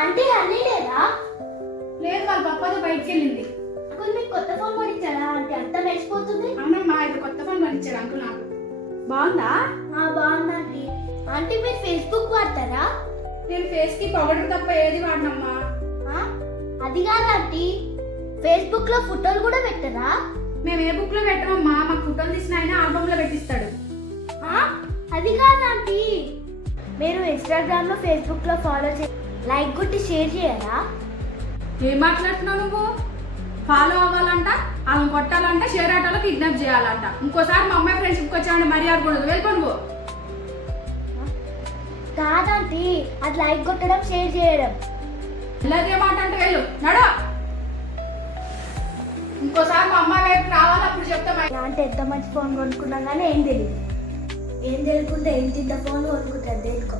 Aunty అన్నీ లేదా? లేదు, వాళ్ళ పప్పతో బయటికి వెళ్ళింది. అంకుల్ మీకు కొత్త ఫోన్ కొనిచ్చారా? ఆంటీ అంతా మెరిసిపోతుంది. అవునమ్మా, ఇది కొత్త ఫోన్ కొనిచ్చాడు అంకుల్ నాకు. బాగుందా? బాగుంది ఆంటీ. ఆంటీ మీరు ఫేస్బుక్ వాడతారా? నేను ఫేస్ కి పౌడర్ తప్ప ఏది వాడినమ్మా. అది కాదు ఆంటీ, ఫేస్బుక్ లో ఫోటోలు కూడా పెట్టరా? మేము ఏ బుక్ లో పెట్టమమ్మా, మాకు ఫోటోలు తీసిన ఆయన ఆల్బమ్ లో పెట్టిస్తాడు. అది కాదు ఆంటీ, మీరు ఇన్స్టాగ్రామ్ లో ఫేస్బుక్ లో ఫాలో చేసి లైక్ కొట్టి షేర్ చేయరా? ఏం మాట్లాడుతున్నావు నువ్వు? ఫాలో అవ్వాలంట, వాళ్ళని కొట్టాలంట, షేర్ ఆటోలో కిడ్నాప్ చేయాలంట. ఇంకోసారి మా అమ్మాయి ఫ్రెండ్షిప్కి వచ్చామంటే మర్యాద కూడదు. వెళ్ళిపో నువ్వు. కాదంటీ, అది లైక్ కొట్టడం షేర్ చేయడం. ఇలాగే మాట అంటే వెళ్ళు, నడు. ఇంకోసారి మా అమ్మాయి వైపు రావాలి, అప్పుడు చెప్తాం. అంటే ఎంత మంచి ఫోన్ కొనుక్కున్నా కానీ ఏం తెలియదు. ఏం తెలియకుండా ఎంత ఫోన్ కొనుక్కుంటారు దేనికో.